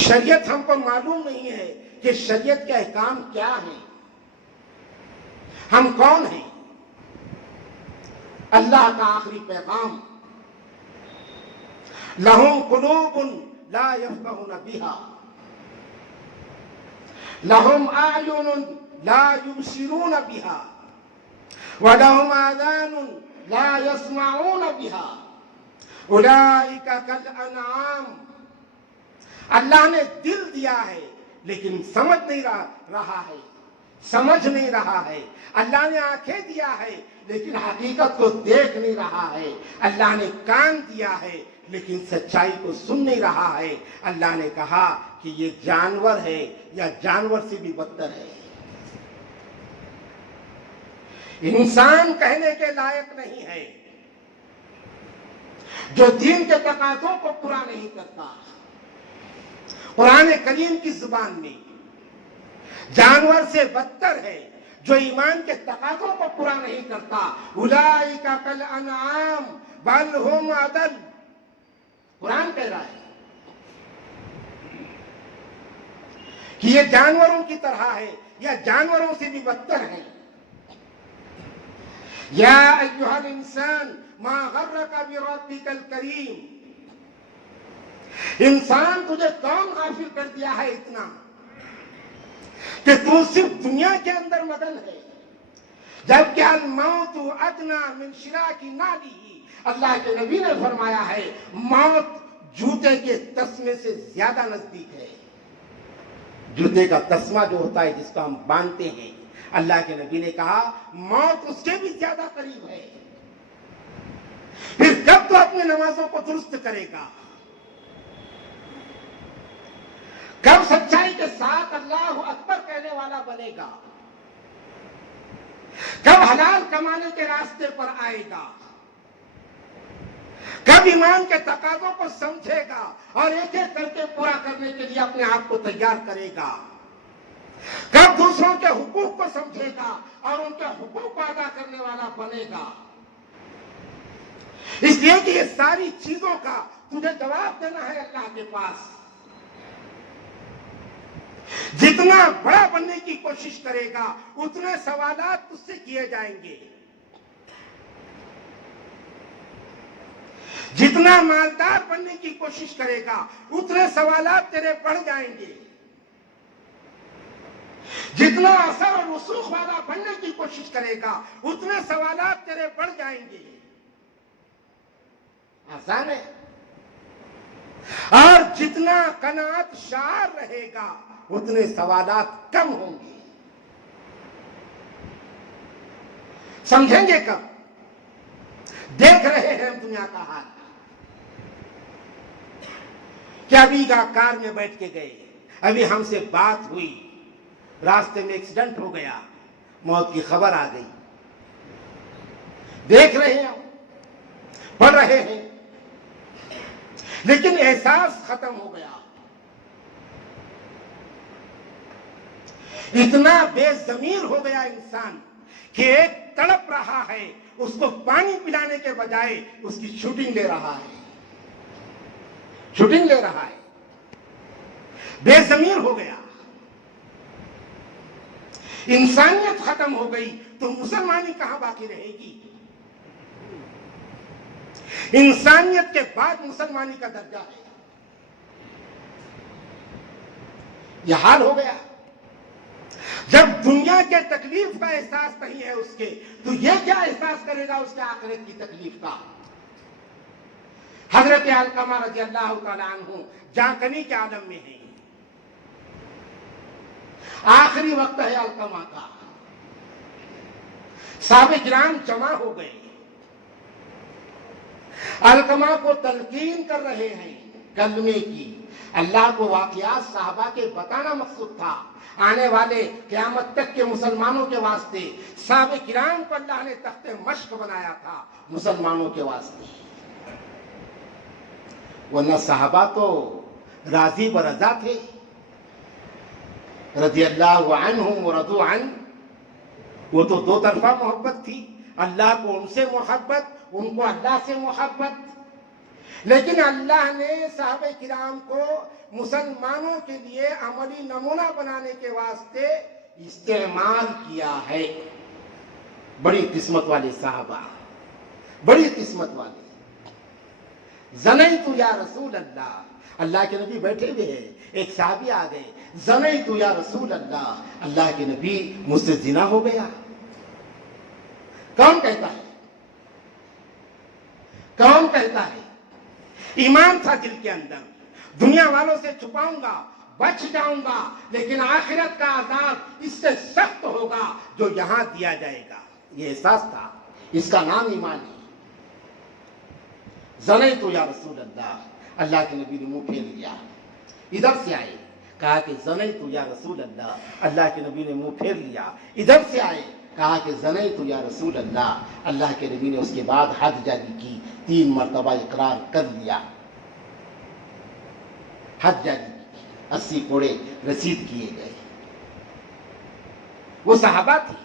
شریعت ہم کو معلوم نہیں ہے کہ شریعت کے احکام کیا ہیں، ہم کون ہیں. اللہ کا آخری پیغام لَهُمْ قُلُوبٌ لَا يَفْقَهُونَ بِهَا لَهُمْ أَعْيُنٌ لَا يُبْصِرُونَ بِهَا وَلَهُمْ آذَانٌ لَا يَسْمَعُونَ بِهَا أُولَئِكَ كَالْأَنْعَامِ. اللہ نے دل دیا ہے لیکن سمجھ نہیں رہا ہے، سمجھ نہیں رہا ہے. اللہ نے آنکھیں دیا ہے لیکن حقیقت کو دیکھ نہیں رہا ہے. اللہ نے کان دیا ہے لیکن سچائی کو سن نہیں رہا ہے. اللہ نے کہا کہ یہ جانور ہے یا جانور سے بھی بدتر ہے. انسان کہنے کے لائق نہیں ہے جو دین کے تقاضوں کو پورا نہیں کرتا. قرآن کریم کی زبان میں جانور سے بدتر ہے جو ایمان کے تقاضوں کو پورا نہیں کرتا. اولئک کالانعام بل هم اضل. قرآن کہہ رہا ہے کہ یہ جانوروں کی طرح ہے یا جانوروں سے بھی بدتر ہے. یا ایھا الانسان ما غرک بربک الکریم. انسان تجھے کون غافل کر دیا ہے اتنا کہ تو صرف دنیا کے اندر مگن ہے، جبکہ الموت ادنی من شراک نعلہ. اللہ کے نبی نے فرمایا ہے موت جوتے کے تسمے سے زیادہ نزدیک ہے. جوتے کا تسمہ جو ہوتا ہے جس کو ہم باندھتے ہیں، اللہ کے نبی نے کہا موت اس کے بھی زیادہ قریب ہے. پھر کب تو اپنی نمازوں کو درست کرے گا؟ کب سچائی کے ساتھ اللہ اکبر کہنے والا بنے گا؟ کب حلال کمانے کے راستے پر آئے گا؟ کب ایمان کے تقاضوں کو سمجھے گا اور ایک ایک کر کے پورا کرنے کے لیے اپنے آپ کو تیار کرے گا؟ کب دوسروں کے حقوق کو سمجھے گا اور ان کے حقوق کو ادا کرنے والا بنے گا؟ اس لیے کہ یہ ساری چیزوں کا تجھے جواب دینا ہے اللہ کے پاس. جتنا بڑا بننے کی کوشش کرے گا اتنے سوالات تجھ سے کیے جائیں گے. جتنا مالدار بننے کی کوشش کرے گا اتنے سوالات تیرے بڑھ جائیں گے. جتنا اثر اور رسوخ والا بننے کی کوشش کرے گا اتنے سوالات تیرے بڑھ جائیں گے. آسان ہے. اور جتنا قناعت شعار رہے گا اتنے سوالات کم ہوں گے. سمجھیں گے کب؟ دیکھ رہے ہیں ہم دنیا کا حال. کیا ابھی کار میں بیٹھ کے گئے، ابھی ہم سے بات ہوئی، راستے میں ایکسیڈنٹ ہو گیا، موت کی خبر آ گئی. دیکھ رہے ہیں، پڑھ رہے ہیں، لیکن احساس ختم ہو گیا. اتنا بے ضمیر ہو گیا انسان کہ ایک تڑپ رہا ہے، اس کو پانی پلانے کے بجائے اس کی شوٹنگ لے رہا ہے. شوٹنگ لے رہا ہے، بے ضمیر ہو گیا. انسانیت ختم ہو گئی تو مسلمانی کہاں باقی رہے گی؟ انسانیت کے بعد مسلمانی کا درجہ ہے. یہ حال ہو گیا. جب دنیا کے تکلیف کا احساس نہیں ہے اس کے، تو یہ کیا احساس کرے گا اس کے آخرت کی تکلیف کا؟ حضرت علقمہ رضی اللہ تعالیٰ عنہ جانکنی کے عالم میں ہیں. آخری وقت ہے علقمہ کا. صحابہ کرام جمع ہو گئے، علقمہ کو تلقین کر رہے ہیں کلمے کی. اللہ کو واقعات صحابہ کے بتانا مقصود تھا. آنے والے قیامت تک کے مسلمانوں کے واسطے صحابہ کرام کو اللہ نے تخت مشق بنایا تھا مسلمانوں کے واسطے. ورنہ صحابہ تو راضی برضا تھے، رضی اللہ عنہم ورضوا عنہ. وہ تو دو طرفہ محبت تھی، اللہ کو ان سے محبت، ان کو اللہ سے محبت. لیکن اللہ نے صحابہ کرام کو مسلمانوں کے لیے عملی نمونہ بنانے کے واسطے استعمال کیا ہے. بڑی قسمت والے صحابہ، بڑی قسمت والے. زنیت یا رسول اللہ، اللہ کے نبی بیٹھے ہوئے ہیں، ایک صحابی آ گئے، زنیت یا رسول اللہ، اللہ کے نبی مجھ سے زنا ہو گیا. کون کہتا ہے؟ کون کہتا ہے؟ ایمان تھا دل کے اندر، دنیا والوں سے چھپاؤں گا، بچ جاؤں گا، لیکن آخرت کا عذاب اس سے سخت ہوگا جو یہاں دیا جائے گا. یہ احساس تھا، اس کا نام ایمان ہے. زنیت یا رسول اللہ، اللہ کے نبی نے منہ پھیر لیا. ادھر سے آئے، کہا کہ زنیت یا رسول اللہ، اللہ کے نبی نے منہ پھیر لیا. ادھر سے آئے، کہا کہ زنیت یا رسول اللہ، اللہ کے نبی نے اس کے بعد حد جاری کی، 3 مرتبہ اقرار کر لیا. حد جاری کی، 80 کوڑے رسید کیے گئے. وہ صحابہ تھی.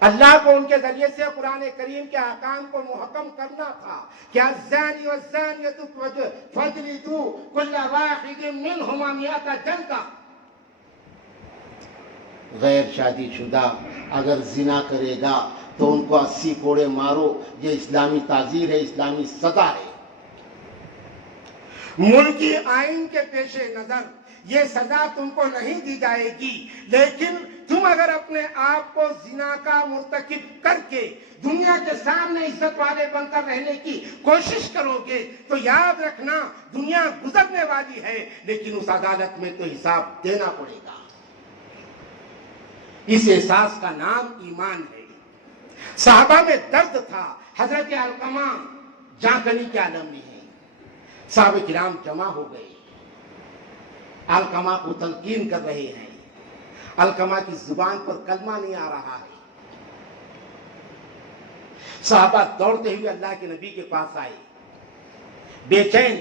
اللہ کو ان کے ذریعے سے قرآن کریم کے احکام کو محکم کرنا تھا کہ الزانی والزانیۃ فاجلدوا کل واحد منہما 100 جلدہ. غیر شادی شدہ اگر زنا کرے گا تو ان کو 80 کوڑے مارو. یہ اسلامی تعزیر ہے، اسلامی سزا ہے. ملکی آئین کے پیش نظر یہ سزا تم کو نہیں دی جائے گی، لیکن تم اگر اپنے آپ کو زنا کا مرتکب کر کے دنیا کے سامنے عزت والے بن کر رہنے کی کوشش کرو گے تو یاد رکھنا دنیا گزرنے والی ہے، لیکن اس عدالت میں تو حساب دینا پڑے گا. اس احساس کا نام ایمان ہے. صحابہ میں درد تھا. حضرت علقمہ جانکنی کے عالم میں ہیں. صحابہ کرام جمع ہو گئے، علقمہ کو تلقین کر رہے ہیں. علقمہ کی زبان پر کلمہ نہیں آ رہا ہے. صحابہ دوڑتے ہوئے اللہ کے نبی کے پاس آئے، بے چین.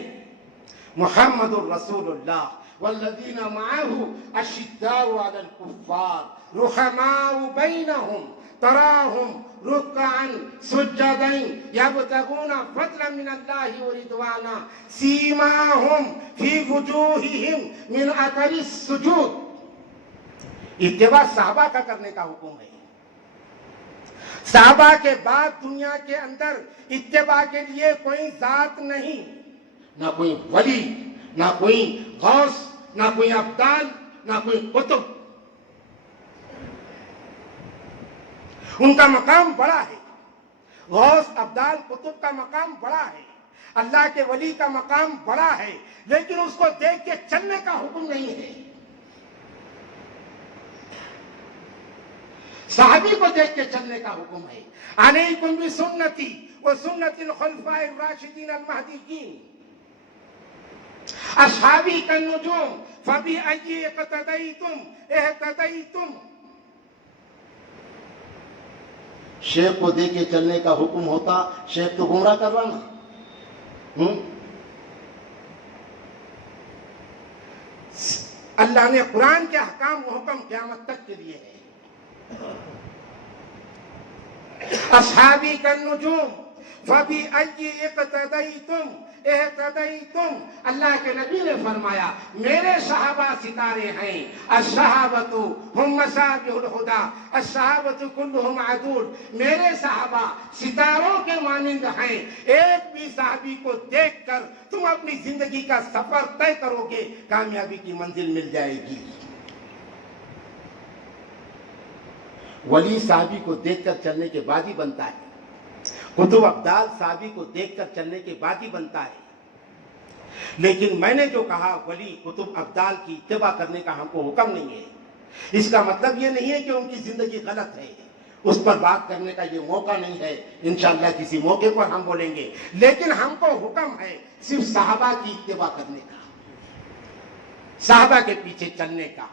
محمد الرسول اللہ والذین معه اشداء علی الکفار رحماء بینہم تراہم رکعا سجدا یبتغون فضلا من اللہ ورضوانا سیماہم فی وجوہہم من اثر السجود. اتباع صحابہ کا کرنے کا حکم ہے. صحابہ کے بعد دنیا کے اندر اتباع کے لیے کوئی ذات نہیں، نہ کوئی ولی، نہ کوئی غوث، نہ کوئی ابدال، نہ کوئی قطب. ان کا مقام بڑا ہے. غوث، ابدال، قطب کا مقام بڑا ہے. اللہ کے ولی کا مقام بڑا ہے، لیکن اس کو دیکھ کے چلنے کا حکم نہیں ہے. صحابی کو دیکھ کے چلنے کا حکم ہے. علیکم بسنتی وسنت الخلفاء الراشدین المہدیین اصحابی کالنجوم فبأی اقتدیتم اہتدیتم. شیخ کو دیکھ کے چلنے کا حکم ہوتا، شیخ تو گمراہ کروانا. اللہ نے قرآن کے احکام محکم قیامت تک کے لیے ہے. اصحابی کالنجوم فَبِأَيِّ اقْتَدَيْتُمْ اهْتَدَيْتُمْ، اللہ کے نبی نے فرمایا میرے صحابہ ستارے ہیں، الصحابۃ هم مصابیح الہدی، الصحابۃ کلہم عدول، میرے صحابہ ستاروں کے مانند ہیں، ایک بھی صحابی کو دیکھ کر تم اپنی زندگی کا سفر طے کرو گے، کامیابی کی منزل مل جائے گی۔ ولی صحابی کو دیکھ کر چلنے کے بعد ہی بنتا ہے، قطب ابدال صحابی کو دیکھ کر چلنے کے بعد ہی بنتا ہے۔ لیکن میں نے جو کہا ولی قطب ابدال کی اتباع کرنے کا ہم کو حکم نہیں ہے، اس کا مطلب یہ نہیں ہے کہ ان کی زندگی غلط ہے، اس پر بات کرنے کا یہ موقع نہیں ہے، انشاءاللہ کسی موقع پر ہم بولیں گے، لیکن ہم کو حکم ہے صرف صحابہ کی اتباع کرنے کا، صحابہ کے پیچھے چلنے کا۔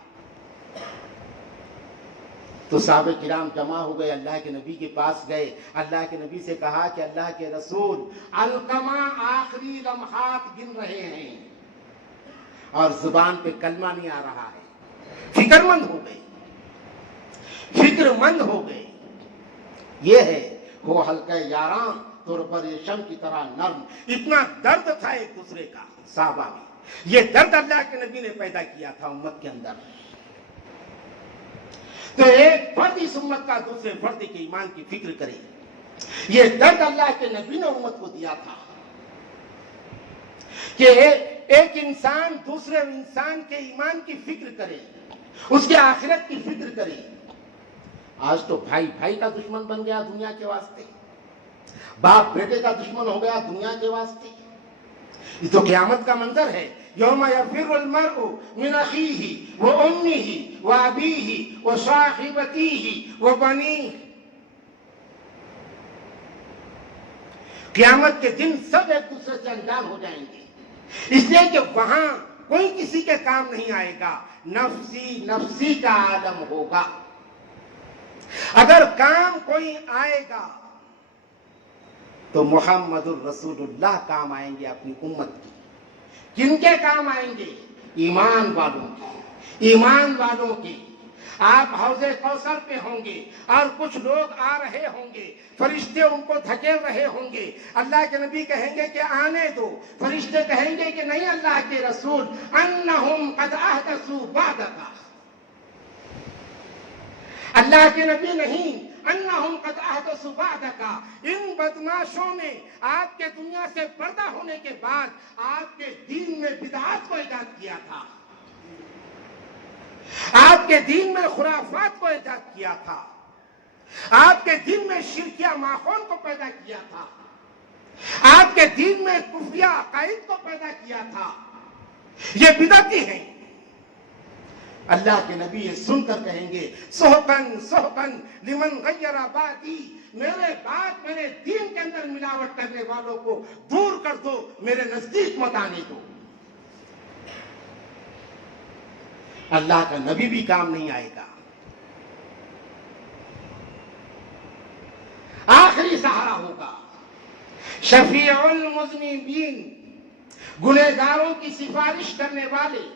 تو صحابہ کرام جمع ہو گئے، اللہ کے نبی کے پاس گئے، اللہ کے نبی سے کہا کہ اللہ کے رسول، علقمہ آخری لمحات گن رہے ہیں اور زبان پہ کلمہ نہیں آ رہا ہے، فکر مند ہو گئے، فکر مند ہو گئے۔ یہ ہے وہ حلقہ یاراں طور پر شم کی طرح نرم، اتنا درد تھا ایک دوسرے کا صحابہ میں، یہ درد اللہ کے نبی نے پیدا کیا تھا امت کے اندر۔ تو ایک فرد اس امت کا دوسرے فرد کے ایمان کی فکر کرے، یہ درد اللہ کے نبی نے امت کو دیا تھا کہ ایک انسان دوسرے انسان کے ایمان کی فکر کرے، اس کے آخرت کی فکر کرے۔ آج تو بھائی بھائی کا دشمن بن گیا دنیا کے واسطے، باپ بیٹے کا دشمن ہو گیا دنیا کے واسطے۔ یہ تو قیامت کا منظر ہے، یوم یفر المرء من اخیہ وامہ وابیہ وصاحبتہ وبنیہ، قیامت کے دن سب ایک دوسرے سے انجان ہو جائیں گے، اس لیے کہ وہاں کوئی کسی کے کام نہیں آئے گا، نفسی نفسی کا عالم ہوگا۔ اگر کام کوئی آئے گا تو محمد الرسول اللہ کام آئیں گے اپنی امت کی۔ کن کے کام آئیں گے؟ ایمان والوں کے، ایمان والوں کے۔ آپ حوض کوثر پہ ہوں گے اور کچھ لوگ آ رہے ہوں گے، فرشتے ان کو دھکیل رہے ہوں گے، اللہ کے نبی کہیں گے کہ آنے دو، فرشتے کہیں گے کہ نہیں اللہ کے رسول، انہم قد احدثوا بعدک، اللہ کے نبی نہیں، انہم قد احدثوا بعدک، ان بدماشوں نے آپ کے دنیا سے پردہ ہونے کے بعد آپ کے دین میں بدعات کو ایجاد کیا تھا، آپ کے دین میں خرافات کو ایجاد کیا تھا، آپ کے دین میں شرکیہ ماحول کو پیدا کیا تھا، آپ کے دین میں کفریہ عقائد کو پیدا کیا تھا، یہ بدعتی ہیں۔ اللہ کے نبی یہ سن کر کہیں گے سحقاً سحقاً لمن غیر بعدی، میرے بعد میرے دین کے اندر ملاوٹ کرنے والوں کو دور کر دو، میرے نزدیک مت آنے دو۔ اللہ کا نبی بھی کام نہیں آئے گا، آخری سہارا ہوگا شفیع المذنبین، گنہگاروں کی سفارش کرنے والے۔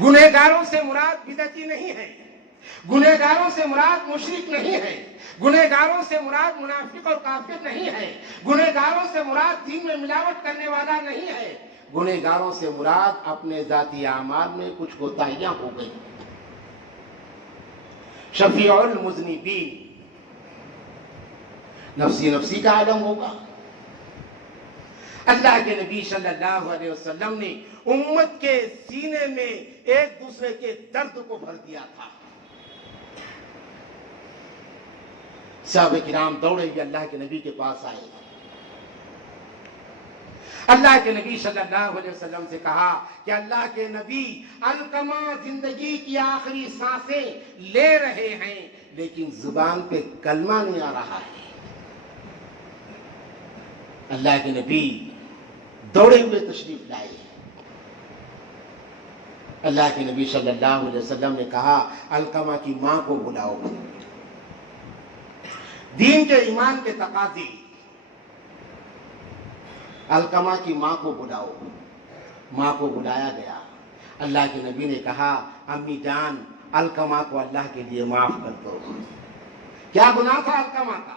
گنہگاروں سے مراد بدعتی نہیں ہے، گنہگاروں سے مراد مشرک نہیں ہے، گنہگاروں سے مراد منافق اور کافر نہیں ہے، گنہگاروں سے مراد دین میں ملاوٹ کرنے والا نہیں ہے، گنہگاروں سے مراد اپنے ذاتی اعمال میں کچھ کوتاہیاں ہو گئی۔ شفیع المذنبین، نفسی نفسی کا عالم ہوگا۔ اللہ کے نبی صلی اللہ علیہ وسلم نے امت کے سینے میں ایک دوسرے کے درد کو بھر دیا تھا۔ صحابہ کرام دوڑے ہوئے اللہ کے نبی کے پاس آئے، اللہ کے نبی صلی اللہ علیہ وسلم سے کہا کہ اللہ کے نبی، علقمہ زندگی کی آخری سانسیں لے رہے ہیں لیکن زبان پہ کلمہ نہیں آ رہا ہے۔ اللہ کے نبی دوڑے ہوئے تشریف لائے، اللہ کے نبی صلی اللہ علیہ وسلم نے کہا علقمہ کی ماں کو بلاؤ، دین کے ایمان کے تقاضے، علقمہ کی ماں کو بلاؤ۔ ماں کو بلایا گیا، اللہ کے نبی نے کہا امی جان علقمہ کو اللہ کے لیے معاف کر دو۔ کیا گناہ تھا علقمہ کا؟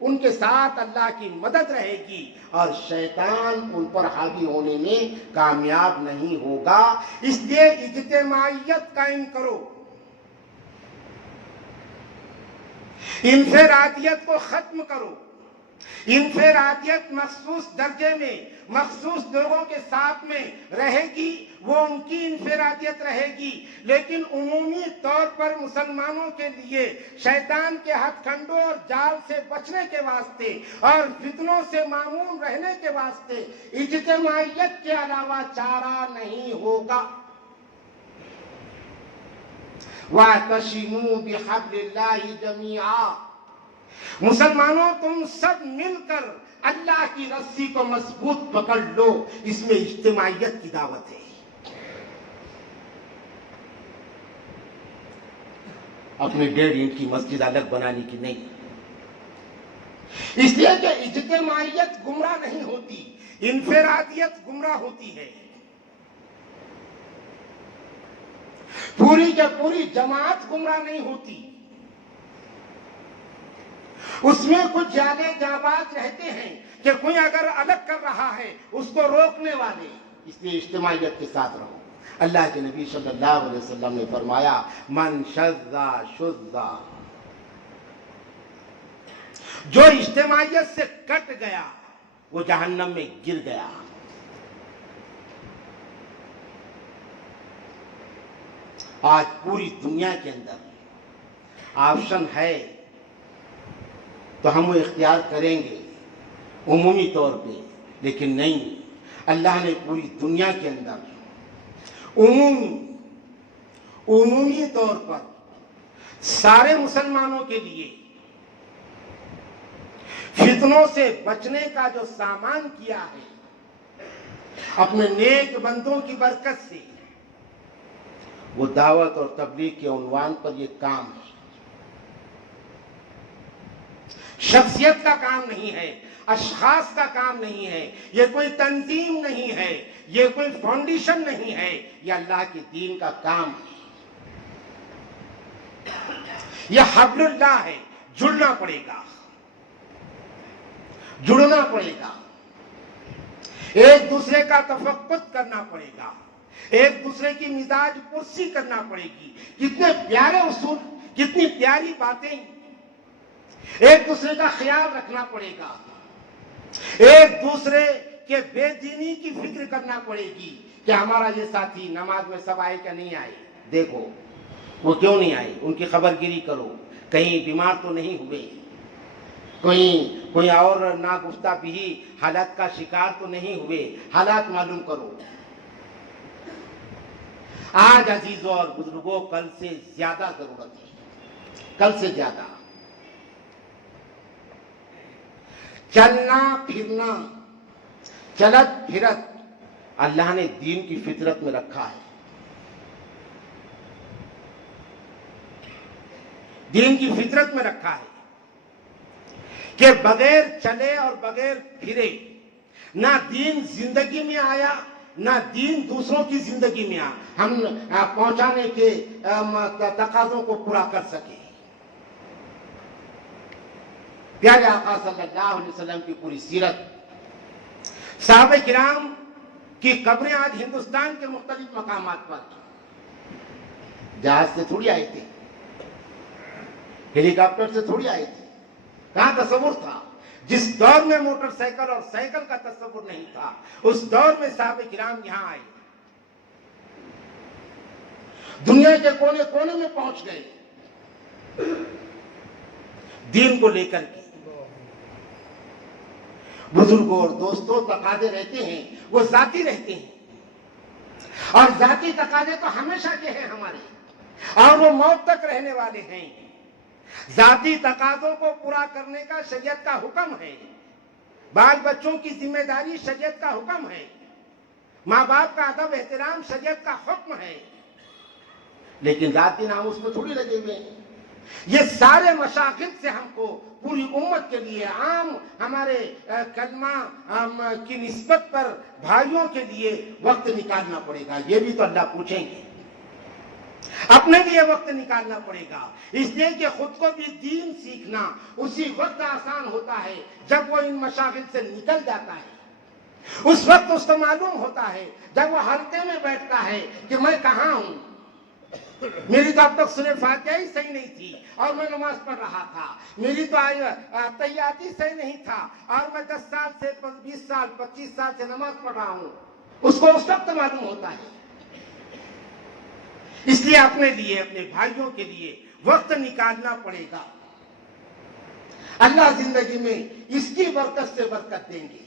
ان کے ساتھ اللہ کی مدد رہے گی اور شیطان ان پر حاوی ہونے میں کامیاب نہیں ہوگا. اس لیے اجتماعیت قائم کرو، انفرادیت کو ختم کرو. انفرادیت مخصوص درجے میں مخصوص لوگوں کے ساتھ میں رہے گی، وہ ان کی انفرادیت رہے گی، لیکن عمومی طور پر مسلمانوں کے لیے شیطان کے ہتھ کنڈوں اور جال سے بچنے کے واسطے اور فتنوں سے معمون رہنے کے واسطے اجتماعیت کے علاوہ چارہ نہیں ہوگا. وَاعْتَصِمُوا بِحَبْلِ اللَّهِ جَمِيعًا. مسلمانوں تم سب مل کر اللہ کی رسی کو مضبوط پکڑ لو. اس میں اجتماعیت کی دعوت ہے. اپنے 1.5 اینٹ کی مسجد الگ بنانے کی نہیں، اس لیے کہ اجتماعیت گمراہ نہیں ہوتی، انفرادیت گمراہ ہوتی ہے. پوری کی پوری جماعت گمراہ نہیں ہوتی، اس میں کچھ جانے جانباز رہتے ہیں کہ کوئی اگر الگ کر رہا ہے اس کو روکنے والے. اس لیے اجتماعیت کے ساتھ رہو. اللہ کے نبی صلی اللہ علیہ وسلم نے فرمایا من شذ شذ، جو اجتماعیت سے کٹ گیا وہ جہنم میں گر گیا. آج پوری دنیا کے اندر آپشن ہے تو ہم وہ اختیار کریں گے عمومی طور پہ، لیکن نہیں. اللہ نے پوری دنیا کے اندر عمومی طور پر سارے مسلمانوں کے لیے فتنوں سے بچنے کا جو سامان کیا ہے اپنے نیک بندوں کی برکت سے، وہ دعوت اور تبلیغ کے عنوان پر یہ کام ہے. شخصیت کا کام نہیں ہے، اشخاص کا کام نہیں ہے، یہ کوئی تنظیم نہیں ہے، یہ کوئی فاؤنڈیشن نہیں ہے، یہ اللہ کے دین کا کام ہے. یہ حبل اللہ ہے. جڑنا پڑے گا، جڑنا پڑے گا، ایک دوسرے کا تفقد کرنا پڑے گا، ایک دوسرے کی مزاج پرسی کرنا پڑے گی. کتنے پیارے اصول، کتنی پیاری باتیں. ایک دوسرے کا خیال رکھنا پڑے گا، ایک دوسرے کے بے دینی کی فکر کرنا پڑے گی کہ ہمارا یہ ساتھی نماز میں سب آئے کہ نہیں آئے، دیکھو وہ کیوں نہیں آئے، ان کی خبر گیری کرو، کہیں بیمار تو نہیں ہوئے، کوئی اور ناگفتہ بھی حالت کا شکار تو نہیں ہوئے، حالات معلوم کرو. آج عزیزوں اور بزرگوں کل سے زیادہ ضرورت ہے، کل سے زیادہ. چلنا پھرنا، چلت پھرت اللہ نے دین کی فطرت میں رکھا ہے. دین کی فطرت میں رکھا ہے کہ بغیر چلے اور بغیر پھرے نہ دین زندگی میں آیا، نہ دین دوسروں کی زندگی میں ہم پہنچانے کے تقاضوں کو پورا کر سکے. پیارے آقا صلی اللہ علیہ وسلم کی پوری سیرت، صحابہ کرام کی قبریں آج ہندوستان کے مختلف مقامات پر. جہاز سے تھوڑی آئے تھے، ہیلی کاپٹر سے تھوڑی آئے تھے. کہاں تصور تھا؟ جس دور میں موٹر سائیکل اور سائیکل کا تصور نہیں تھا، اس دور میں صحابہ کرام یہاں آئے، دنیا کے کونے کونے میں پہنچ گئے دین کو لے کر کے. بزرگوں اور دوستوں تقاضے رہتے ہیں، وہ ذاتی رہتے ہیں، اور ذاتی تقاضے تو ہمیشہ کے ہیں ہمارے، اور وہ موت تک رہنے والے ہیں. ذاتی تقاضوں کو پورا کرنے کا شریعت کا حکم ہے، بال بچوں کی ذمہ داری شریعت کا حکم ہے، ماں باپ کا ادب احترام شریعت کا حکم ہے، لیکن ذاتی نام اس میں تھوڑی لگے ہوئے ہیں. یہ سارے مشاغل سے ہم کو پوری امت کے لیے، عام ہمارے کلمہ کی نسبت پر بھائیوں کے لیے وقت نکالنا پڑے گا. یہ بھی تو اللہ پوچھیں گے. اپنے لیے وقت نکالنا پڑے گا، اس لیے کہ خود کو بھی دین سیکھنا اسی وقت آسان ہوتا ہے جب وہ ان مشاغل سے نکل جاتا ہے۔ اس وقت اس کو معلوم ہوتا ہے جب وہ حلقے میں بیٹھتا ہے کہ میں کہاں ہوں، میری تو اب تک سورہ فاتحہ ہی صحیح نہیں تھی اور میں نماز پڑھ رہا تھا، میری تو تحیات ہی صحیح نہیں تھا اور میں 10 سال سے 20 سال 25 سال سے نماز پڑھ رہا ہوں، اس کو اس وقت معلوم ہوتا ہے۔ اس لیے اپنے لیے اپنے بھائیوں کے لیے وقت نکالنا پڑے گا۔ اللہ زندگی میں اس کی برکت سے برکت دیں گے۔